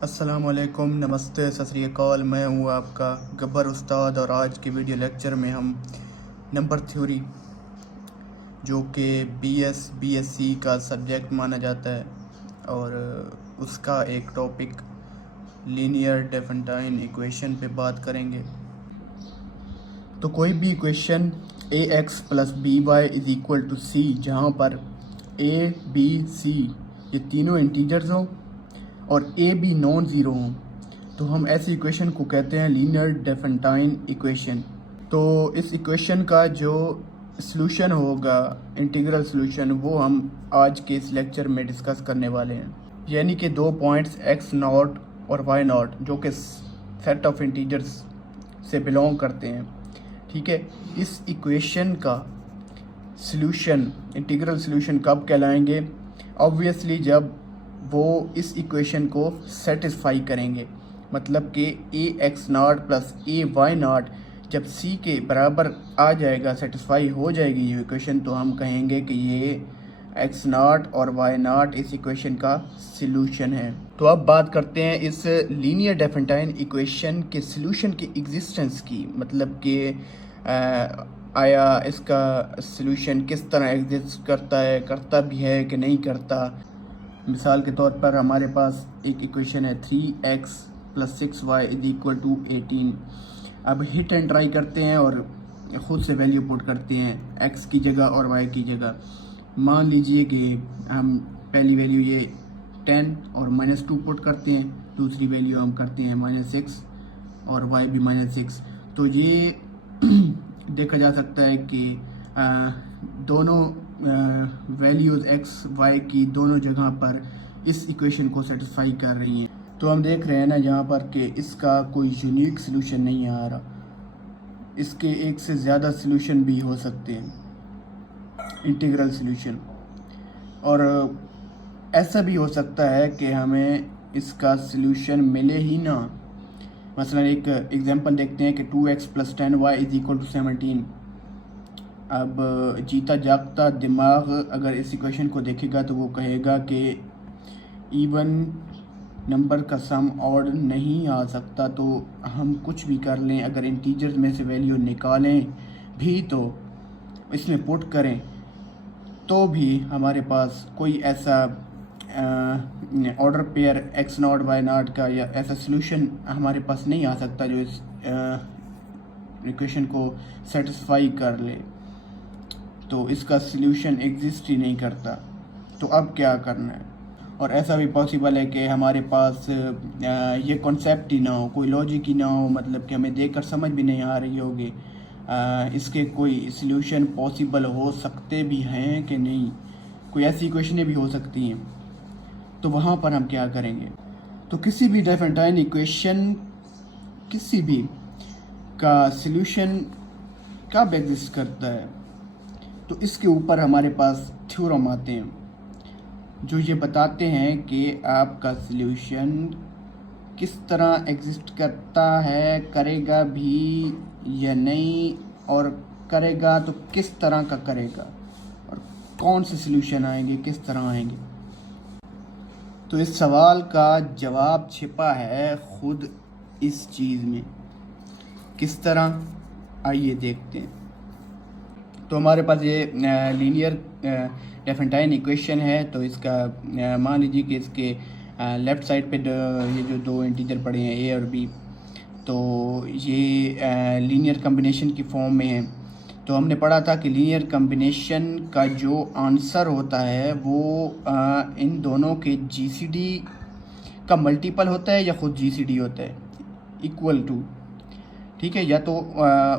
अस्सलामुअलैकुम, नमस्ते, सत श्री अकाल। मैं हूँ आपका गब्बर उस्ताद और आज के वीडियो लेक्चर में हम नंबर थ्योरी जो कि बीएससी का सब्जेक्ट माना जाता है और उसका एक टॉपिक लीनियर डेफिनेटाइन इक्वेशन पे बात करेंगे। तो कोई भी equation ax plus B Y is equal to C, जहाँ पर a b c ये तीनों इंटीजर्स हों और a b नॉन ज़ीरो हों, तो हम ऐसी इक्वेशन को कहते हैं लीनियर डेफिनेटाइन इक्वेशन। तो इस इक्वेशन का जो सॉल्यूशन होगा, इंटीग्रल सॉल्यूशन, वो हम आज के इस लेक्चर में डिस्कस करने वाले हैं। यानी कि दो पॉइंट्स x नॉट और y नॉट जो कि सेट ऑफ इंटीजर्स से बिलोंग करते हैं, ठीक है। इस इक्वेशन का सॉल्यूशन, इंटीग्रल सॉल्यूशन कब कहलाएंगे? ऑब्वियसली जब वो इस इक्वेशन को सेटिस्फाई करेंगे, मतलब कि A X naught plus A Y naught जब सी के बराबर आ जाएगा, सेटिस्फाई हो जाएगी ये इक्वेशन, तो हम कहेंगे कि ये एक्स नॉट और वाई नॉट इस इक्वेशन का सॉल्यूशन है। तो अब बात करते हैं इस लीनियर डेफिनेटाइन इक्वेशन के सॉल्यूशन की एग्जिस्टेंस की, मतलब कि आया इसका सॉल्यूशन किस तरह एग्जिस्ट करता है, करता भी है कि नहीं करता। मिसाल के तौर पर हमारे पास एक इक्वेशन है 3x plus 6y is equal to 18। अब हिट एंड ट्राई करते हैं और ख़ुद से वैल्यू पुट करते हैं x की जगह और y की जगह। मान लीजिए कि हम पहली वैल्यू ये 10 और -2 पुट करते हैं, दूसरी वैल्यू हम करते हैं -6 और y भी -6। तो ये देखा जा सकता है कि दोनों वैल्यूज़ x y की दोनों जगह पर इस इक्वेशन को सेटिस्फाई कर रही हैं। तो हम देख रहे हैं ना यहाँ पर कि इसका कोई यूनिक सलूशन नहीं आ रहा, इसके एक से ज़्यादा सलूशन भी हो सकते हैं, इंटीग्रल सलूशन। और ऐसा भी हो सकता है कि हमें इसका सलूशन मिले ही ना। मसलन एक एग्जांपल देखते हैं कि 2x plus 10y is equal to 17। अब जीता जागता दिमाग अगर इस इक्वेशन को देखेगा तो वो कहेगा कि इवन नंबर का सम ऑड नहीं आ सकता, तो हम कुछ भी कर लें, अगर इंटीजर्स में से वैल्यू निकालें भी तो इसमें पुट करें तो भी हमारे पास कोई ऐसा order pair x naught y naught का या ऐसा सॉल्यूशन हमारे पास नहीं आ सकता जो इस इक्वेशन को सेटिस्फाई कर ले। तो इसका सॉल्यूशन एग्जिस्ट ही नहीं करता। तो अब क्या करना है? और ऐसा भी पॉसिबल है कि हमारे पास ये कॉन्सेप्ट ही ना हो, कोई लॉजिक ही ना हो, मतलब कि हमें देखकर समझ भी नहीं आ रही होगी इसके कोई सॉल्यूशन पॉसिबल हो सकते भी हैं कि नहीं, कोई ऐसी इक्वेशनें भी हो सकती हैं। तो वहाँ पर हम क्या करेंगे? तो किसी भी डेफिनेटाइन इक्वेशन, किसी भी का सॉल्यूशन कब एग्जिस्ट करता है? तो इसके ऊपर हमारे पास थ्योरम आते हैं जो ये बताते हैं कि आपका सॉल्यूशन किस तरह एग्जिस्ट करता है, करेगा भी या नहीं, और करेगा तो किस तरह का करेगा, और कौन से सॉल्यूशन आएंगे, किस तरह आएंगे। तो इस सवाल का जवाब छिपा है खुद इस चीज़ में। किस तरह? आइए देखते हैं। तो हमारे पास ये लीनियर डेफिनेटाइन इक्वेशन है। तो इसका मान लीजिए कि इसके लेफ़्ट साइड पे ये जो दो इंटीजर पड़े हैं a और b, तो ये लीनियर कम्बिनेशन की फॉर्म में है। तो हमने पढ़ा था कि लीनियर कम्बिनेशन का जो आंसर होता है वो इन दोनों के जीसीडी का मल्टीपल होता है या ख़ुद जीसीडी होता है, इक्वल टू, ठीक है। या तो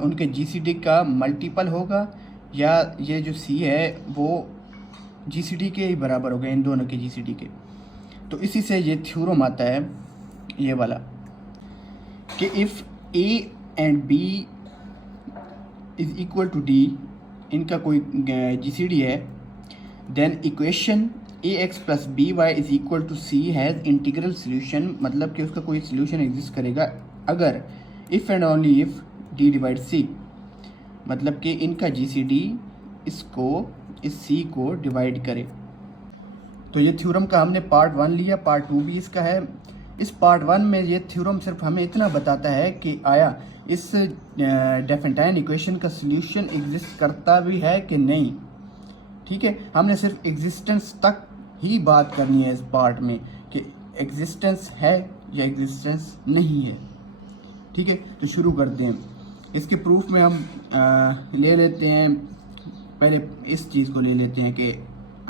उनके जीसीडी का मल्टीपल होगा या ये जो सी है वो जीसीडी के ही बराबर होगा, इन दोनों के जीसीडी के। तो इसी से ये थ्योरम आता है ये वाला कि if A and B is equal to D, इनका कोई जीसीडी है, then equation A X plus B Y is equal to C has integral solution, मतलब कि उसका कोई सॉल्यूशन एग्जिस्ट करेगा अगर if and only if D divide C, मतलब कि इनका जीसीडी इसको, इस सी को डिवाइड करे। तो ये थ्योरम का हमने पार्ट 1 लिया, पार्ट 2 भी इसका है। इस पार्ट 1 में ये थ्योरम सिर्फ हमें इतना बताता है कि आया इस डेफिनेटाइन इक्वेशन का सॉल्यूशन एग्जिस्ट करता भी है कि नहीं। ठीक है, हमने सिर्फ एग्जिस्टेंस तक ही बात करनी है इस पार्ट में कि एग्जिस्टेंस है या एग्जिस्टेंस नहीं है। ठीक है, तो शुरू करते हैं। इसके प्रूफ में हम ले लेते हैं, पहले इस चीज़ को ले लेते हैं कि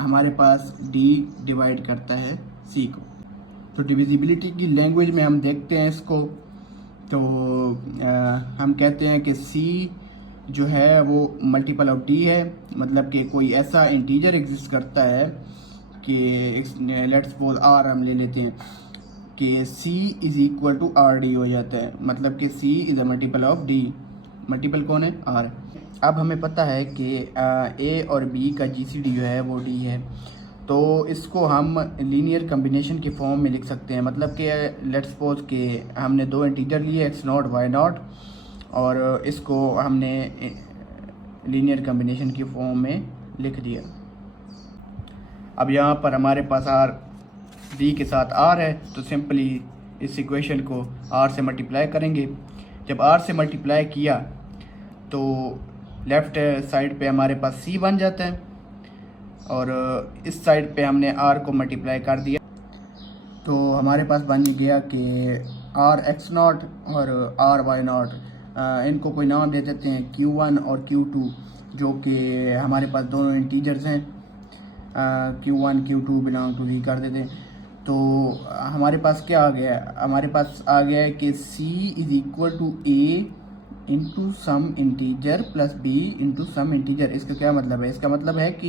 हमारे पास D डिवाइड करता है C को। तो डिविजिबिलिटी की लैंग्वेज में हम देखते हैं इसको, तो हम कहते हैं कि C जो है वो मल्टीपल ऑफ D है, मतलब कि कोई ऐसा इंटीजर एग्जिस्ट करता है कि लेट्स सपोज R हम ले लेते हैं कि C is equal to RD हो जाता है, मतलब कि C is a multiple of D। Multiple कौन है? R। अब हमें पता है कि A और B का GCD जो है वो D है, तो इसको हम लीनियर कम्बिनेशन के फॉर्म में लिख सकते हैं। मतलब कि लेट्स सपोज कि हमने दो इंटीजर लिए x0 y0 और इसको हमने लीनियर कम्बिनेशन के फॉर्म में लिख दिया। अब यहाँ पर हमारे पास R D के साथ R है, तो सिंपली इस इक्वेशन को R से मल्टीप्लाई करेंगे। जब R से मल्टीप्लाई किया तो लेफ़्ट साइड पे हमारे पास C बन जाता है और इस साइड पे हमने R को मल्टीप्लाई कर दिया, तो हमारे पास बन गया कि R x0 और R y0, इनको कोई नाम दे देते हैं Q1 और Q2, जो कि हमारे पास दोनों इंटीजर्स हैं। Q1 Q2 belong to D कर देते हैं। तो हमारे पास क्या आ गया? हमारे पास आ गया है कि C is equal to A into some integer plus B into some integer. इसका क्या मतलब है? इसका मतलब है कि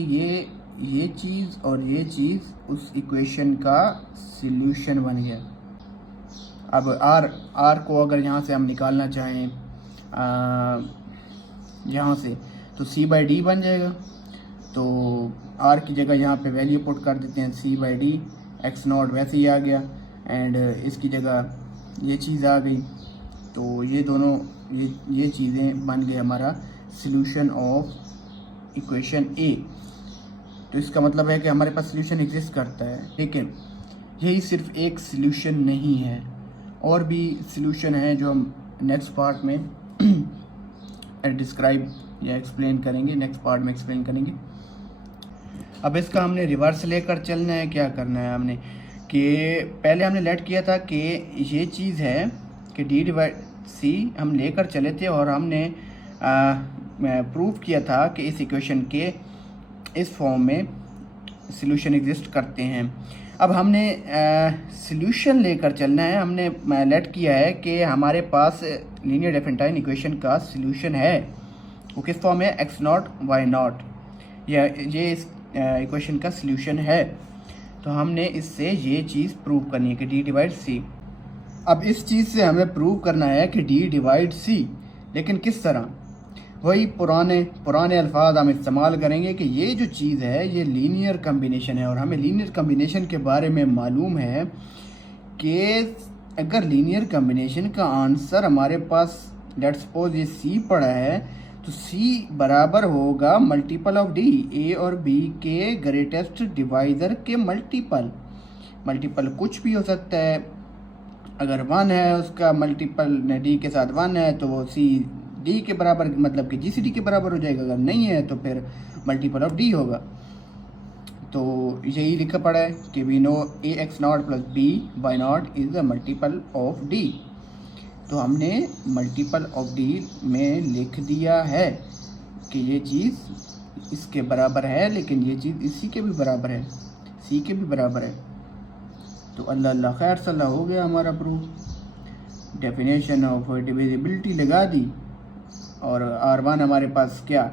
ये चीज़ और ये चीज़ उस इक्वेशन का सॉल्यूशन बन गया। अब R को अगर यहाँ से हम निकालना चाहें यहाँ से, तो C/D बन जाएगा। तो R की जगह यहाँ पे वैल्यू पुट कर देते हैं C/D, x0 वैसे ही आ गया एंड इसकी जगह ये चीज़ आ गई। तो ये दोनों ये चीज़ें बन गए हमारा सॉल्यूशन ऑफ इक्वेशन A। तो इसका मतलब है कि हमारे पास सॉल्यूशन एग्जिस्ट करता है। लेकिन यही सिर्फ एक सॉल्यूशन नहीं है, और भी सॉल्यूशन है जो हम नेक्स्ट पार्ट में डिस्क्राइब या एक्सप्लेन करेंगे, नेक्स्ट पार्ट में एक्सप्लेन करेंगे। अब इसका हमने रिवर्स लेकर चलना है। क्या करना है हमने कि पहले हमने लेट किया था कि ये चीज़ है कि D डिवाइड C हम लेकर चले थे और हमने प्रूव किया था कि इस इक्वेशन के इस फॉर्म में सॉल्यूशन एग्जिस्ट करते हैं। अब हमने सॉल्यूशन लेकर चलना है। हमने लेट किया है कि हमारे पास लीनियर डेफिनेटाइन इक्वेशन का सॉल्यूशन है। वो किस फॉर्म है? x0 y0, ये इस इक्वेशन का सॉल्यूशन है। तो हमने इससे ये चीज़ प्रूव करनी है कि D डिवाइड C। अब इस चीज़ से हमें प्रूव करना है कि D डिवाइड C, लेकिन किस तरह? वही पुराने अल्फाज हम इस्तेमाल करेंगे कि ये जो चीज़ है ये लीनियर कम्बिनेशन है, और हमें लीनियर कम्बिनेशन के बारे में मालूम है कि अगर लीनियर कम्बिनेशन का आंसर हमारे पास लेट्स सपोज ये C पड़ा है, तो C बराबर होगा मल्टीपल ऑफ D, A और B के ग्रेटेस्ट डिवाइज़र के मल्टीपल कुछ भी हो सकता है। अगर 1 है उसका मल्टीपल D के साथ 1 है तो वो C D के बराबर, मतलब कि GCD के बराबर हो जाएगा। अगर नहीं है तो फिर मल्टीपल ऑफ D होगा। तो यही लिखा पड़ा है कि we know AX0 plus B Y0 is the multiple of D। तो हमने मल्टीपल ऑफ D में लिख दिया है कि ये चीज़ इसके बराबर है, लेकिन ये चीज़ इसी के भी बराबर है, C के भी बराबर है। तो अल्लाह खैर सल्ला हो गया हमारा प्रूफ। डेफिनेशन ऑफ डिविजिबिलिटी लगा दी और R1 हमारे पास क्या?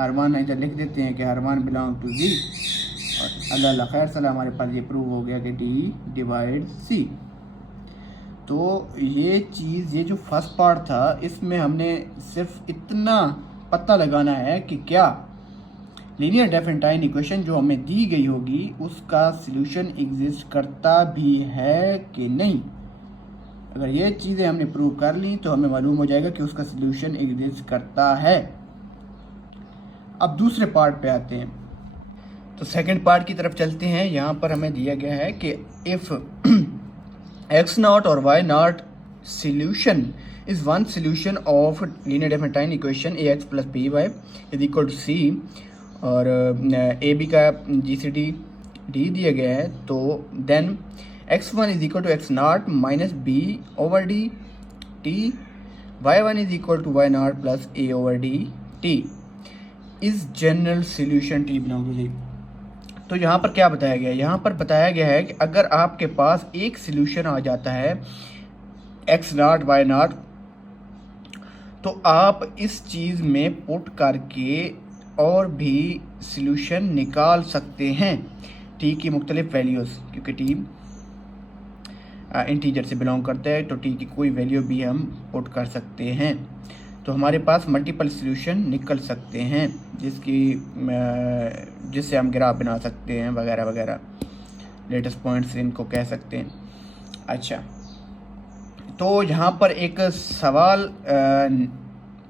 R1 इधर लिख देते हैं कि R1 बिलोंग टू D, और अल्लाह खैर सल्ला हमारे पास ये प्रूव हो गया कि D डिवाइड C। तो ये चीज़, ये जो फर्स्ट पार्ट था, इसमें हमने सिर्फ इतना पता लगाना है कि क्या लीनियर डेफिनेटाइन इक्वेशन जो हमें दी गई होगी उसका सॉल्यूशन एग्जिस्ट करता भी है कि नहीं। अगर ये चीज़ें हमने प्रूव कर ली तो हमें मालूम हो जाएगा कि उसका सॉल्यूशन एग्जिस्ट करता है। अब दूसरे पार्ट पे आते हैं, तो सेकंड पार्ट की तरफ चलते हैं। यहाँ पर हमें दिया गया है कि इफ़ एक्स नॉट और y naught solution is one solution of linear definite equation ax plus by is equal to c और ए बी का जी सी डी डी दिया गया है, तो then x1 is equal to x naught minus b over d t, y1 is equal to y naught plus a over d t is general solution t belong to d. तो यहाँ पर क्या बताया गया है? यहाँ पर बताया गया है कि अगर आपके पास एक सोल्यूशन आ जाता है एक्स नॉट वाई नॉट, तो आप इस चीज़ में पुट करके और भी सोल्यूशन निकाल सकते हैं टी की मुख्तलिफ वैल्यूज़, क्योंकि टी इंटीजर से बिलोंग करता है, तो टी की कोई वैल्यू भी हम पुट कर सकते हैं। तो हमारे पास मल्टीपल सोल्यूशन निकल सकते हैं जिससे हम ग्राफ बना सकते हैं वगैरह वगैरह, लेटेस्ट पॉइंट्स इनको कह सकते हैं। अच्छा, तो यहाँ पर एक सवाल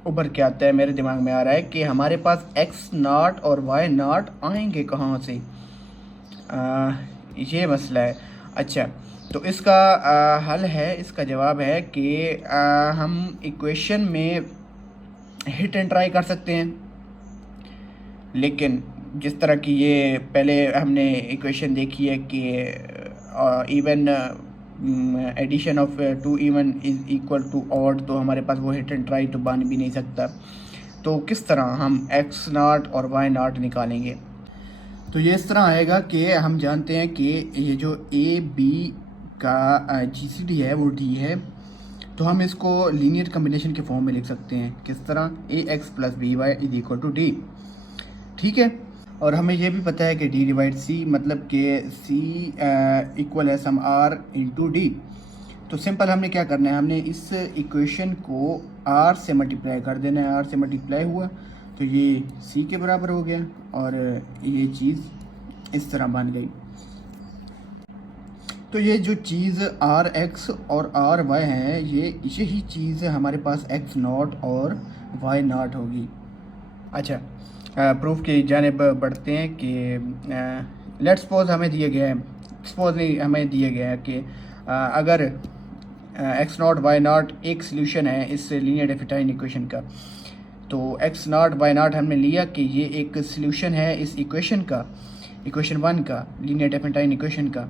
उभर के आता है, मेरे दिमाग में आ रहा है कि हमारे पास एक्स नॉट और वाई नॉट आएंगे कहाँ से? ये मसला है। अच्छा, तो इसका हल है, इसका जवाब है कि हम इक्वेशन में हिट एंड ट्राई कर सकते हैं, लेकिन जिस तरह की ये पहले हमने इक्वेशन देखी है कि even addition of two even is equal to odd, तो हमारे पास वो हिट एंड ट्राई तो बन भी नहीं सकता। तो किस तरह हम एक्स नॉट और वाई नॉट निकालेंगे? तो ये इस तरह आएगा कि हम जानते हैं कि ये जो ए बी का जी सी डी है वो डी है, तो हम इसको लीनियर कम्बिनेशन के फॉर्म में लिख सकते हैं। किस तरह? A X plus B Y is equal to D. ठीक है, और हमें यह भी पता है कि डी डिवाइड सी, मतलब कि सी इक्वल है सम आर इंटू डी। तो सिंपल हमने क्या करना है, हमने इस इक्वेशन को आर से मल्टीप्लाई कर देना है। आर से मल्टीप्लाई हुआ तो ये सी के बराबर हो गया और ये चीज़ इस तरह बन गई। तो ये जो चीज़ आर एक्स और आर वाई है, यही चीज़ हमारे पास एक्स नॉट और वाई नॉट होगी। अच्छा, प्रूफ की जानिब बढ़ते हैं कि लेट्स सपोज हमें दिया गया है, सपोज नहीं हमें दिया गया है कि अगर एक्स नॉट वाई नॉट एक सोल्यूशन है इस लीनियर डेफिनेट इक्वेशन का, तो एक्स नॉट वाई नॉट हमने लिया कि ये एक सोल्यूशन है इस इक्वेशन का, इक्वेशन 1 का, लीनियर डेफिनेट इक्वेशन का,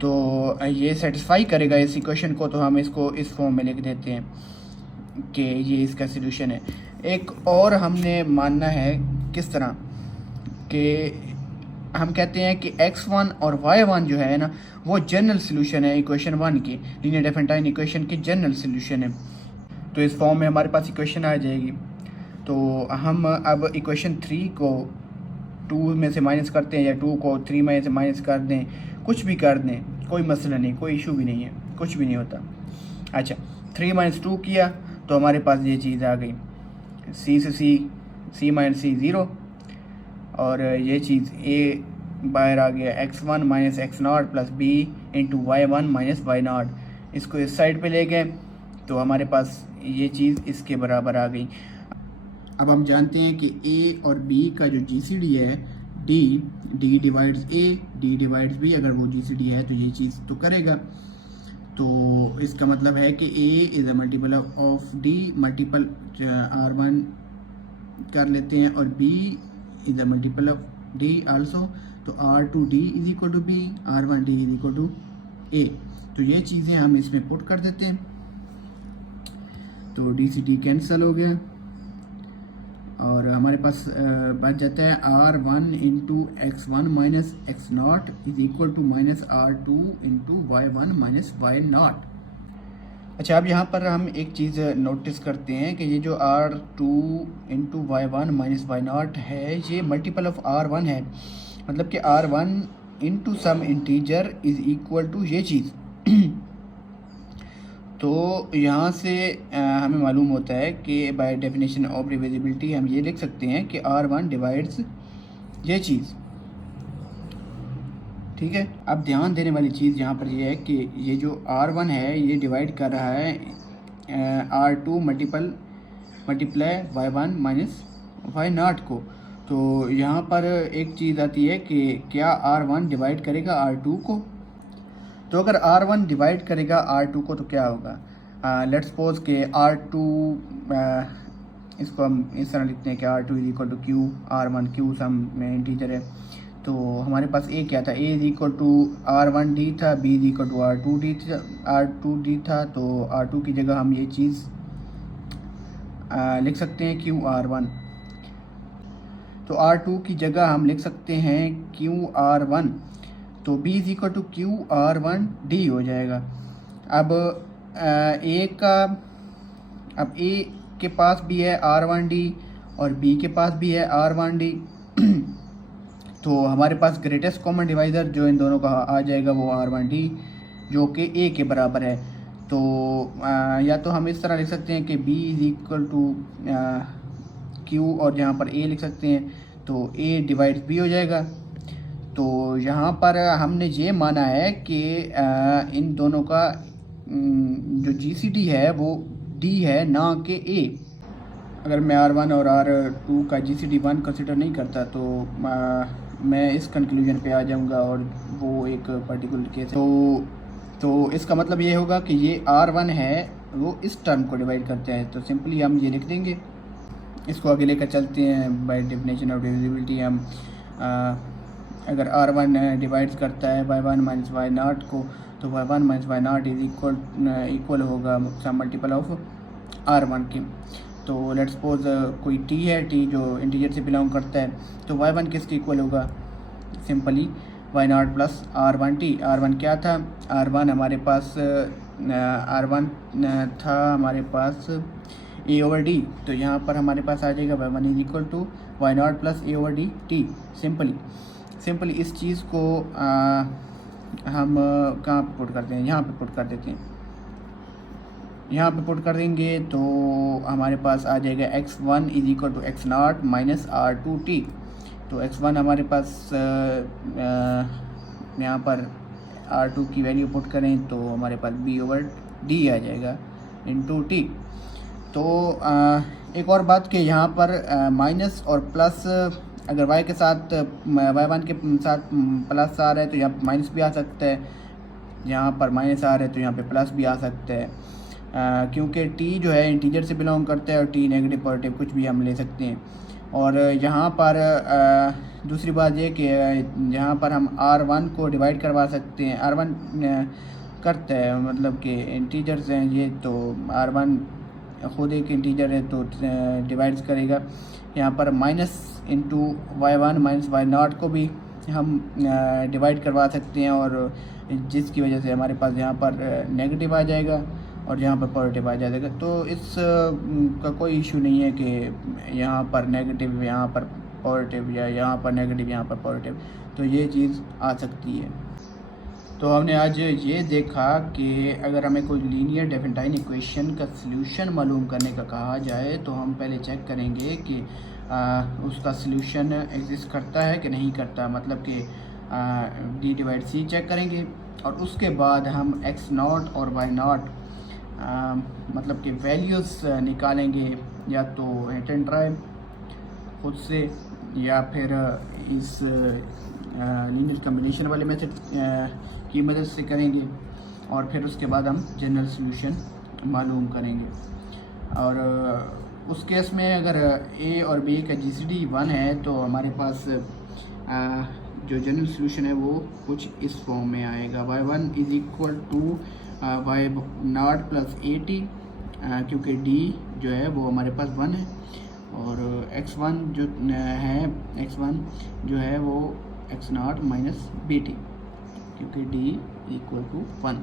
तो ये सेटिस्फाई करेगा इस इक्वेशन को, तो हम इसको इस फॉर्म में लिख देते हैं कि ये इसका सोल्यूशन है। एक और हमने मानना है किस तरह कि हम कहते हैं कि x1 और y1 जो है ना, वो जनरल सोल्यूशन है इक्वेशन 1 की, लीनियर डेफिनेट इक्वेशन की जनरल सोल्यूशन है। तो इस फॉर्म में हमारे पास इक्वेशन आ जाएगी। तो हम अब इक्वेशन 3 को 2 में से माइनस करते हैं या 2 को 3 में से माइनस कर दें, कुछ भी कर दें, कोई मसला नहीं, कोई इशू भी नहीं है, कुछ भी नहीं होता। अच्छा, 3 - 2 किया तो हमारे पास ये चीज़ आ गई, सी से सी माइनस सी 0, और ये चीज़ ए बाहर आ गया, x1 minus x naught plus b into y1 minus y naught. इसको इस साइड पे ले गए तो हमारे पास ये चीज़ इसके बराबर आ गई। अब हम जानते हैं कि a और b का जो GCD है d divides a, d divides b, अगर वो GCD है तो ये चीज़ तो करेगा। तो इसका मतलब है कि a is a multiple of d, multiple r1 कर लेते हैं, और b is a multiple of d also, तो r2d is equal to b, r1d is equal to a। तो ये चीज़ें हम इसमें पुट कर देते हैं, तो d से d कैंसिल हो गया और हमारे पास बच जाता है r1 into x1 minus x naught is equal to minus r2 into y1 minus y naught. अच्छा, अब यहाँ पर हम एक चीज़ नोटिस करते हैं कि ये जो r2 into y1 minus y not है, ये मल्टीपल ऑफ r1 है, मतलब कि r1 into some integer is equal to ये चीज़। तो यहाँ से हमें मालूम होता है कि बाय डेफिनेशन ऑफ रिविजिबिलिटी हम ये लिख सकते हैं कि r1 डिवाइड्स ये चीज़। ठीक है, अब ध्यान देने वाली चीज़ यहाँ पर ये है कि ये जो r1 है ये डिवाइड कर रहा है r2 multiply y1 minus y not को। तो यहाँ पर एक चीज़ आती है कि क्या r1 डिवाइड करेगा r2 को? तो अगर R1 डिवाइड करेगा R2 को तो क्या होगा, लेट्स सपोज के R2, इसको हम इस तरह लिखते हैं कि R2 is equal to Q R1, Q some में इंटीजर है। तो हमारे पास A क्या था, A is equal to R1D था, B is equal to R2D था। तो R2 की जगह हम ये चीज़ लिख सकते हैं क्यू R1। तो R2 की जगह हम लिख सकते हैं क्यू R1, तो B is equal to q R1D हो जाएगा। अब A के पास भी है R1D और B के पास भी है R1D। तो हमारे पास ग्रेटेस्ट कॉमन डिवाइज़र जो इन दोनों का आ जाएगा वो R1D, जो कि A के बराबर है। तो या तो हम इस तरह लिख सकते हैं कि B is equal to Q और यहाँ पर A लिख सकते हैं, तो A डिवाइड B हो जाएगा। तो यहाँ पर हमने ये माना है कि इन दोनों का जो GCD है वो D है, ना कि A। अगर मैं R1 और R2 का GCD 1 कंसिडर नहीं करता तो मैं इस कंक्लूजन पे आ जाऊंगा और वो एक पर्टिकुलर केस है। तो इसका मतलब ये होगा कि ये R1 है वो इस टर्म को डिवाइड करते हैं। तो सिंपली हम ये लिख देंगे, इसको आगे लेकर चलते हैं। बाय डेफिनेशन ऑफ डिविजिबिलिटी हम अगर R1 डिवाइड करता है y1 माइनस y0 को, तो y1 minus y0 is equal होगा सम मल्टीपल ऑफ R1 की। तो लेट्स सपोज कोई t है, t जो इंटीजर से बिलोंग करता है, तो y1 किसके इक्वल होगा, simply y0 plus R1t। R1 क्या था, R1 हमारे पास R1 था हमारे पास a ओवर d, तो यहाँ पर हमारे पास आ जाएगा y1 is equal to y0 plus a over d t। Simply इस चीज़ को हम कहाँ पे पुट करते हैं, यहाँ पे पुट कर देते हैं। यहाँ पे पुट कर देंगे तो हमारे पास आ जाएगा x1 is equal to x0 minus R2t। तो x1 हमारे पास यहाँ पर R2 की वैल्यू पुट करें तो हमारे पास b ओवर d आ जाएगा इंटू t। तो एक और बात कि यहाँ पर माइनस और प्लस, अगर y के साथ y1 के साथ प्लस आ रहा है तो यहाँ पर माइनस भी आ सकता है, यहाँ पर माइनस आ रहा है तो यहाँ पे प्लस भी आ सकता है, क्योंकि t जो है इंटीजर से बिलोंग करता है और t नेगेटिव पॉजिटिव कुछ भी हम ले सकते हैं। और यहाँ पर दूसरी बात ये कि यहाँ पर हम R1 को डिवाइड करवा सकते हैं। R1 करता है मतलब कि इंटीजर्स हैं ये, तो R1 खुद एक इंटीजर है तो डिवाइड करेगा। यहाँ पर minus into y1 minus y0 को भी हम डिवाइड करवा सकते हैं, और जिसकी वजह से हमारे पास यहाँ पर नेगेटिव आ जाएगा और यहाँ पर पॉजिटिव आ जाएगा। तो इस का कोई इशू नहीं है कि यहाँ पर नेगेटिव यहाँ पर पॉजिटिव या यहाँ पर नेगेटिव यहाँ पर पॉजिटिव, तो ये चीज़ आ सकती है। तो हमने आज ये देखा कि अगर हमें कोई लीनियर डेफिनेटाइन इक्वेशन का सलूशन मालूम करने का कहा जाए तो हम पहले चेक करेंगे कि उसका सलूशन एग्जिस्ट करता है कि नहीं करता, मतलब कि d डिवाइड c चेक करेंगे, और उसके बाद हम x0 और y0 मतलब कि वैल्यूज़ निकालेंगे, या तो हिट एंड ट्राई खुद से या फिर इस लीनियर कम्बिनेशन वाले मेथड की मदद से करेंगे, और फिर उसके बाद हम जनरल सॉल्यूशन मालूम करेंगे। और उस केस में अगर a और b का GCD 1 है तो हमारे पास जो जनरल सॉल्यूशन है वो कुछ इस फॉर्म में आएगा, y1 is equal to y0 plus at, क्योंकि d जो है वो हमारे पास 1 है, और x1 जो है वो x0 माइनस bt, क्योंकि d इक्वल टू 1।